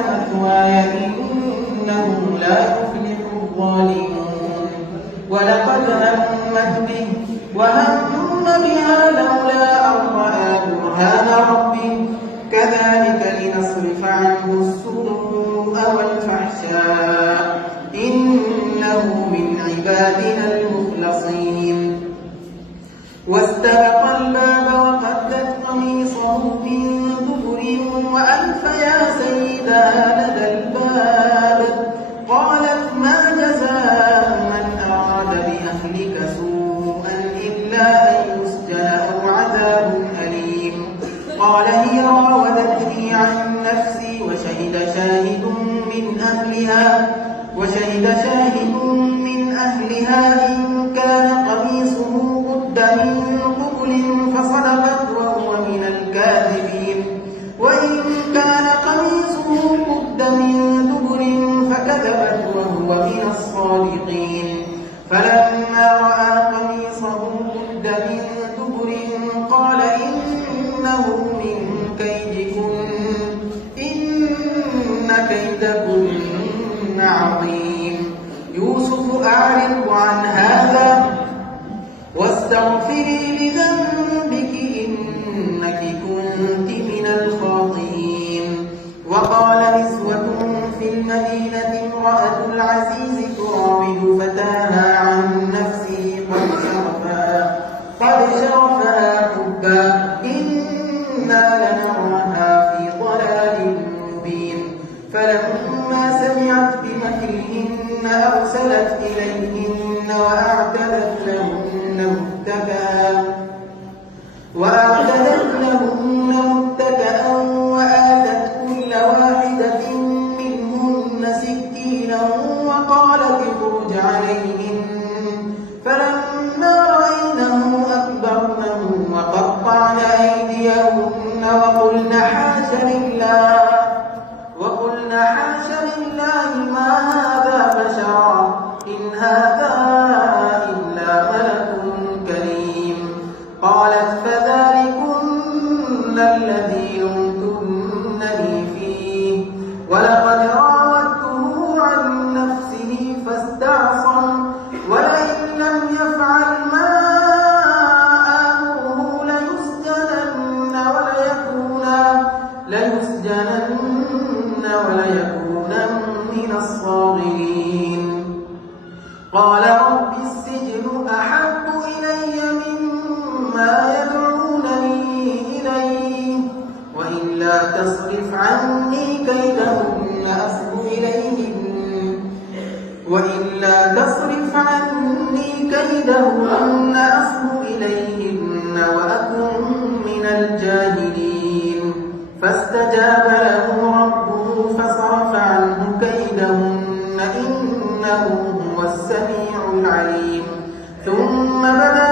مثواي إنه لا يفلح الظالمون ولقد همت به وهم بها لولا أن رأى برهان ربه كذلك لنصرف عنه السوء والفحشاء إنه من عبادنا المخلصين واستبق الباب وقدت قميصه من دبر وألف يا سيدها لدى الباب قالت ما جزاء من أراد بأهلك سوءا إلا أن يسجن أو عذاب أليم قال هي راودتني عن نفسي وشهد شاهد من أهلها إن كان قميصه قد من قبل فصدقت وهو من الكاذبين وإن كان قميصه قد من دبر فكذبت وهو من الصادقين فلما رأى قميصه قد من دبر قال إنه من كيدكن إن كيدكن عظيم يوسف أعرض عن هذا واستغفري لذنبك إنك كنت من الخاطئين وقال نسوة في المدينة امرأة العزيز تراود فتاها عن نفسه قد شرفها حبا إنا لنراها في ضلال مبين فلما سمعت بمكرهن أرسلت إليهن وأعتدت لهن متكئا وآتت كل واحدة منهن سكينا وقالت اخرج عليهن فلما رأينه أكبرنه وقطعن أيديهن وقلن حاش لله ما هذا بشرا إن هذا إلا ملك كريم قالت فذلكن الذي لمتنني فيه ولقد راودته عن نفسه فاستعصم ولئن لم يفعل ما آمره ليسجنن وليكونن من الصاغرين قال رب السجن أحب إلي مما يدعونني إليه وإلا تصرف عني كيدهن أصب إليهن وأكن من الجاهلين فاستجاب له ربه فصرف عنه كيدهن إنه هو السميع العليم ثم بدا